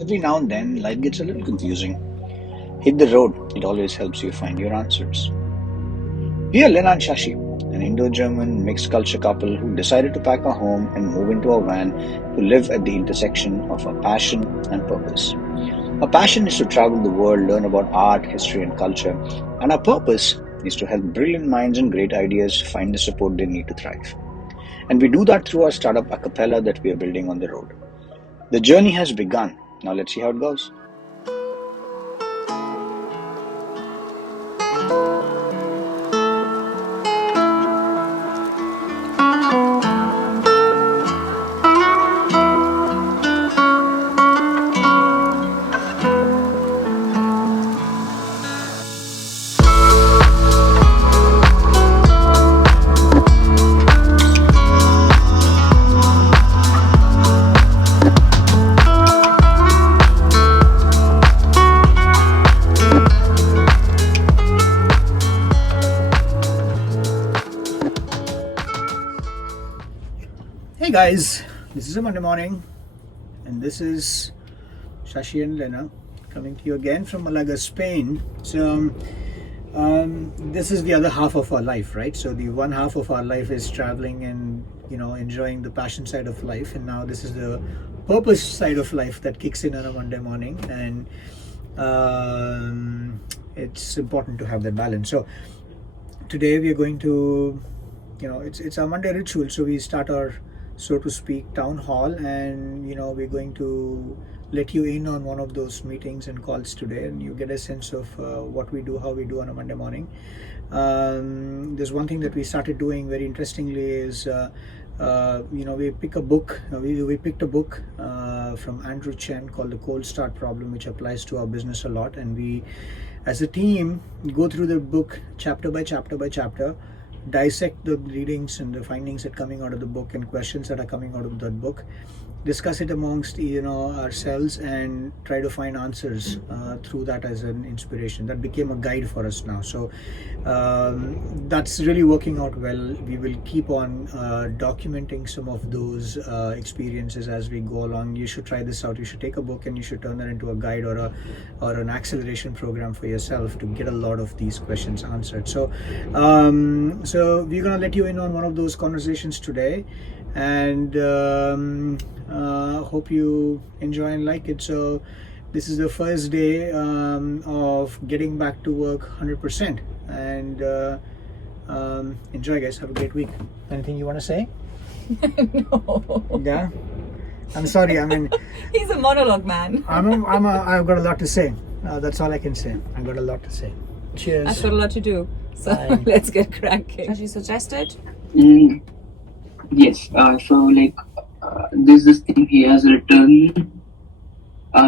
Every now and then, life gets a little confusing. Hit the road, it always helps you find your answers. We are Lena and Shashi, an Indo-German mixed culture couple who decided to pack our home and move into a van to live at the intersection of our passion and purpose. Our passion is to travel the world, learn about art, history, and culture, and our purpose is to help brilliant minds and great ideas find the support they need to thrive. And we do that through our startup a cappella that we are building on the road. The journey has begun. Now let's see how it goes. Hey guys, this is a Monday morning, and this is Shashi and Lena coming to you again from Malaga, Spain. So, this is the other half of our life, right? So, the one half of our life is traveling and enjoying the passion side of life, and now this is the purpose side of life that kicks in on a Monday morning, and it's important to have that balance. So, today we are going to, it's our Monday ritual, so we start our, so to speak, town hall, and we're going to let you in on one of those meetings and calls today, and you get a sense of what we do, how we do on a Monday morning. There's one thing that we started doing very interestingly is we pick a book. We picked a book from Andrew Chen called The Cold Start Problem, which applies to our business a lot, and we as a team go through the book chapter by chapter by chapter, dissect the readings and the findings that are coming out of the book and questions that are coming out of that book, discuss it amongst ourselves, and try to find answers through that as an inspiration. That became a guide for us now. So that's really working out well. We will keep on documenting some of those experiences as we go along. You should try this out. You should take a book and you should turn that into a guide or an acceleration program for yourself to get a lot of these questions answered. So so we're gonna let you in on one of those conversations today, and hope you enjoy and like it. So this is the first day of getting back to work 100%, and enjoy, guys. Have a great week. Anything you want to say? No. Yeah, I'm sorry. I mean, He's a monologue man. I've got a lot to say. That's all I can say. I've got a lot to say. Cheers. I've got a lot to do. So Bye. let's get cracking. As you suggested. Yes, there's this thing he has written.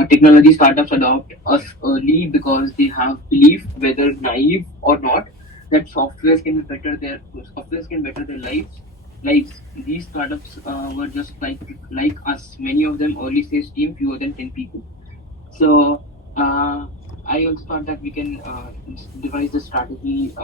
Technology startups adopt us early because they have belief, whether naive or not, that softwares can better their lives. These startups were just like us. Many of them early stage team, fewer than 10 people. So I also thought that we can devise the strategy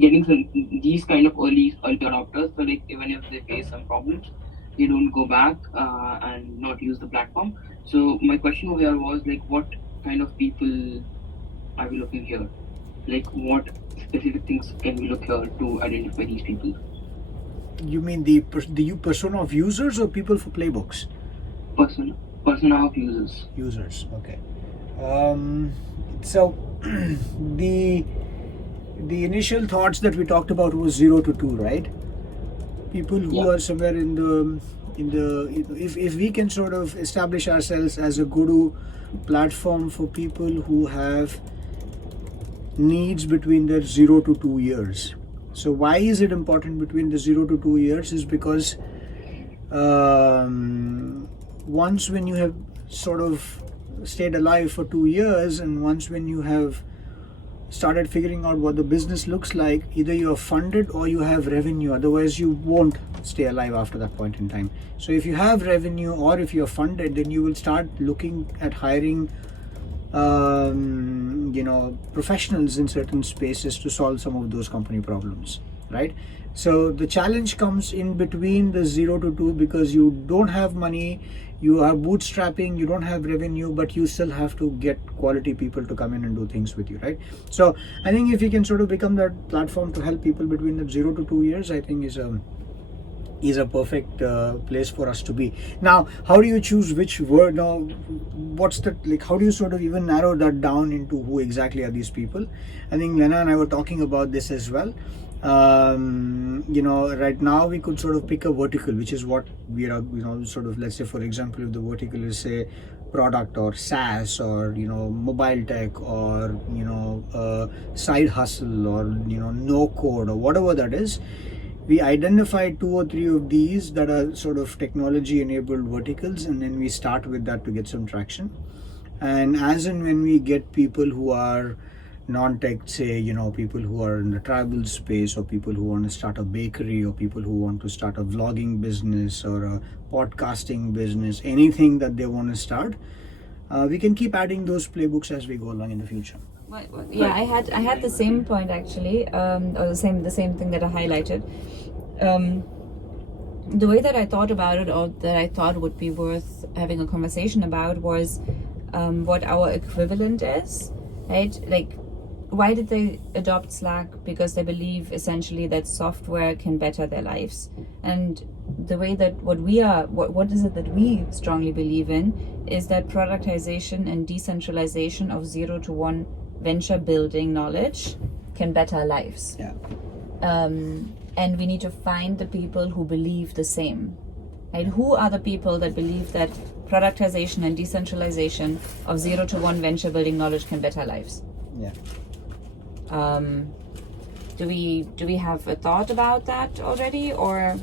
getting these kind of early adopters, so even if they face some problems, they don't go back and not use the platform. So my question over here was what kind of people are we looking here? What specific things can we look here to identify these people? You mean the persona of users or people for playbooks? Persona of users. Users, okay. So the initial thoughts that we talked about was 0 to 2, right? People who are somewhere in the if we can sort of establish ourselves as a guru platform for people who have needs between the 0 to 2 years. So why is it important between the 0 to 2 years is because once when you have sort of stayed alive for 2 years, and once when you have started figuring out what the business looks like, either you are funded or you have revenue, otherwise you won't stay alive after that point in time. So if you have revenue or if you're funded, then you will start looking at hiring professionals in certain spaces to solve some of those company problems. right? So the challenge comes in between the 0 to 2, because you don't have money, you are bootstrapping, you don't have revenue, but you still have to get quality people to come in and do things with you, right? So I think if you can sort of become that platform to help people between the 0 to 2 years, I think is a perfect place for us to be. Now, how do you choose which word? Now, what's the, like, how do you sort of even narrow that down into who exactly are these people? I think Lena and I were talking about this as well. Right now we could sort of pick a vertical, which is what we are, sort of, let's say, for example, if the vertical is, say, product or SaaS or, mobile tech or, side hustle or, no code or whatever that is, we identify 2 or 3 of these that are sort of technology enabled verticals, and then we start with that to get some traction. And as and when we get people who are non-tech, say, people who are in the travel space, or people who want to start a bakery, or people who want to start a vlogging business or a podcasting business, anything that they want to start, we can keep adding those playbooks as we go along in the future. Yeah, I had the same point actually, or the same thing that I highlighted. The way that I thought about it, or that I thought would be worth having a conversation about, was what our equivalent is, right? Like, why did they adopt Slack? Because they believe essentially that software can better their lives. And the way that what is it that we strongly believe in is that productization and decentralization of 0 to 1 venture building knowledge can better lives. Yeah. And we need to find the people who believe the same. Right? Who are the people that believe that productization and decentralization of 0 to 1 venture building knowledge can better lives? Yeah. Do we have a thought about that already, or?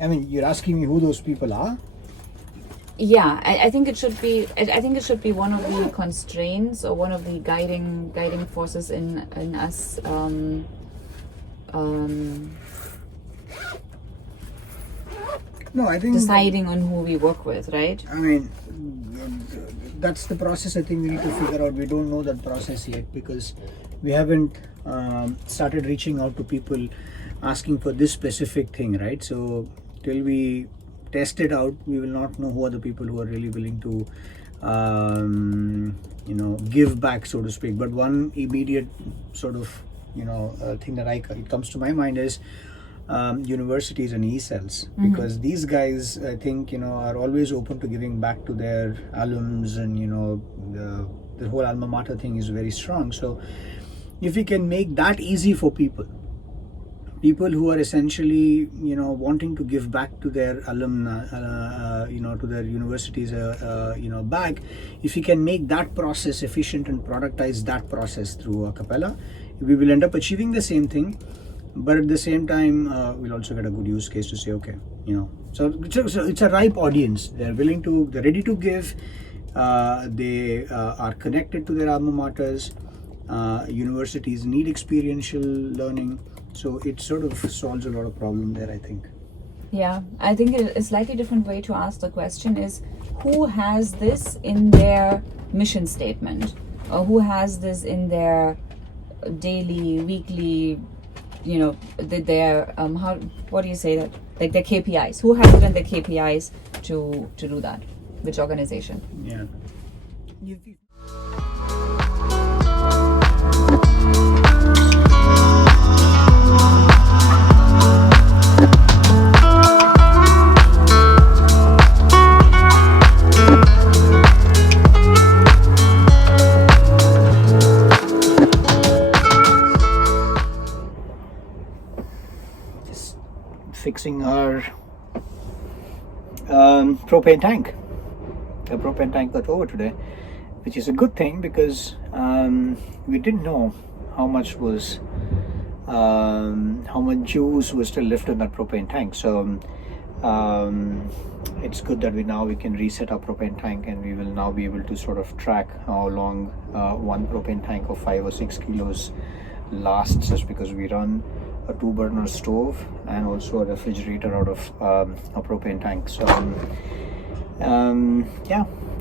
I mean, you're asking me who those people are? Yeah, I think it should be. I think it should be one of the constraints or one of the guiding forces in us. No, I think deciding on who we work with, right? I mean, that's the process. I think we need to figure out. We don't know that process yet because we haven't started reaching out to people asking for this specific thing, right? So till we test it out, we will not know who are the people who are really willing to give back, so to speak. But one immediate sort of thing that it comes to my mind is universities and e-cells, because these guys, I think, are always open to giving back to their alums, and the whole alma mater thing is very strong. So if we can make that easy for people who are essentially wanting to give back to their alumni, to their universities back, if we can make that process efficient and productize that process through a Capella, we will end up achieving the same thing, but at the same time we'll also get a good use case to say, okay, so it's a ripe audience. They're ready to give, they are connected to their alma maters. Universities need experiential learning, so it sort of solves a lot of problem there, I think. Yeah, I think a slightly different way to ask the question is, who has this in their mission statement, or who has this in their daily, weekly, their what do you say, that, like, their KPIs? Who has it in their KPIs to do that? Which organization? Yeah. Fixing our propane tank. The propane tank got over today, which is a good thing because we didn't know how much juice was still left in that propane tank. So it's good that we can reset our propane tank, and we will now be able to sort of track how long one propane tank of 5 or 6 kilos lasts, just because we run a 2-burner stove and also a refrigerator out of a propane tank. So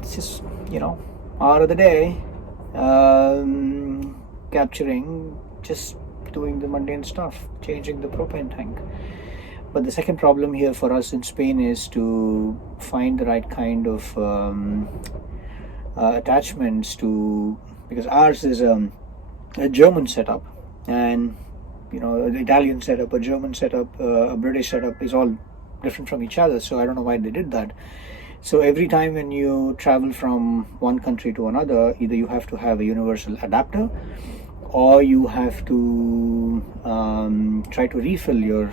it's just hour of the day capturing just doing the mundane stuff, changing the propane tank. But the second problem here for us in Spain is to find the right kind of attachments to, because ours is a German setup, and the Italian setup, a German setup, a British setup is all different from each other. So I don't know why they did that. So every time when you travel from one country to another, either you have to have a universal adapter, or you have to try to refill your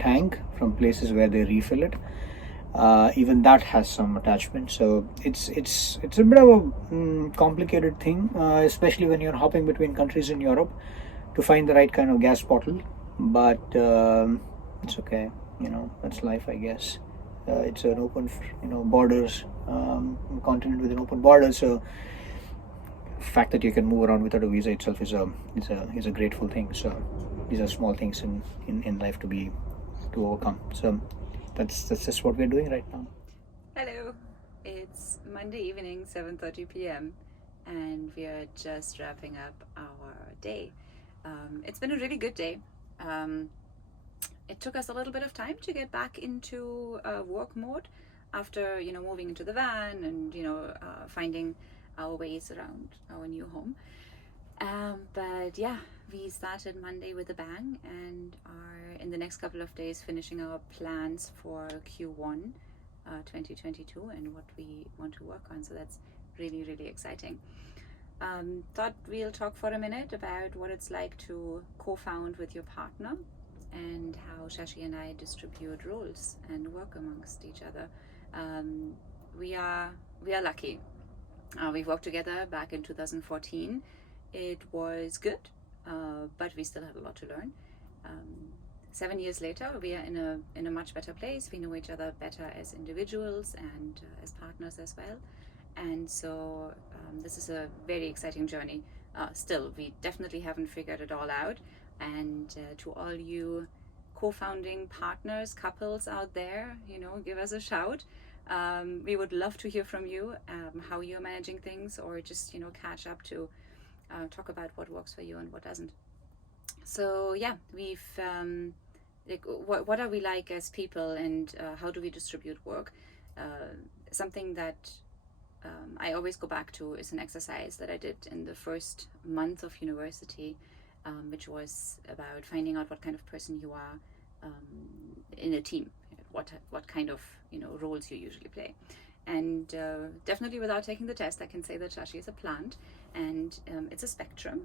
tank from places where they refill it. Even that has some attachment, so it's a bit of a complicated thing, especially when you're hopping between countries in Europe, to find the right kind of gas bottle. But it's okay, that's life, I guess. It's an open, borders, continent with an open border, so fact that you can move around without a visa itself is a grateful thing. So these are small things in life to overcome. So that's just what we're doing right now. Hello, it's Monday evening, 7:30 p.m. and we are just wrapping up our day. It's been a really good day. It took us a little bit of time to get back into work mode after moving into the van and finding our ways around our new home. But yeah, we started Monday with a bang and are in the next couple of days finishing our plans for Q1 2022 and what we want to work on. So that's really, really exciting. Thought we'll talk for a minute about what it's like to co-found with your partner and how Shashi and I distribute roles and work amongst each other. We are lucky. We worked together back in 2014. It was good, but we still have a lot to learn. 7 years later, we are in a much better place. We know each other better as individuals and as partners as well. And so this is a very exciting journey. Still, we definitely haven't figured it all out. And to all you co-founding partners, couples out there, give us a shout. We would love to hear from you, how you're managing things, or just catch up to talk about what works for you and what doesn't. So yeah, we've what are we like as people, and how do we distribute work? Something that I always go back to is an exercise that I did in the first month of university, which was about finding out what kind of person you are in a team, what kind of roles you usually play. And definitely without taking the test, I can say that Shashi is a plant, and it's a spectrum,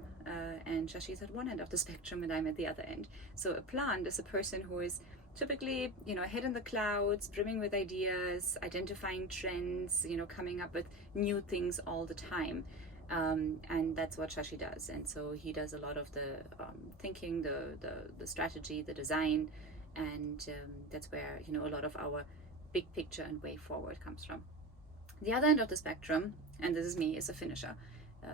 and Shashi is at one end of the spectrum and I'm at the other end. So a plant is a person who is typically head in the clouds, brimming with ideas, identifying trends, coming up with new things all the time. And that's what Shashi does. And so he does a lot of the thinking, the strategy, the design, and that's where a lot of our big picture and way forward comes from. The other end of the spectrum, and this is me, is a finisher,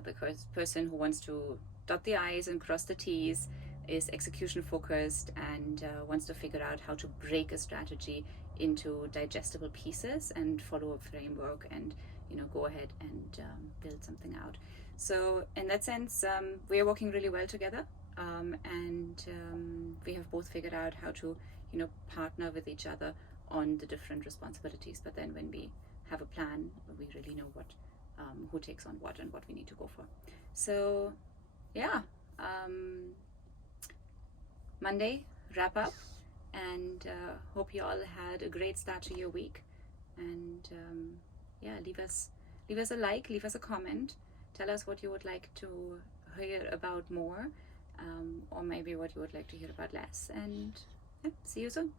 because person who wants to dot the I's and cross the T's, is execution focused, and wants to figure out how to break a strategy into digestible pieces and follow a framework and go ahead and build something out. So in that sense, we are working really well together, and we have both figured out how to partner with each other on the different responsibilities. But then when we have a plan, we really know what who takes on what and what we need to go for. So yeah, Monday wrap up, and hope you all had a great start to your week. And yeah, leave us a like, leave us a comment, tell us what you would like to hear about more, or maybe what you would like to hear about less. And yeah, see you soon.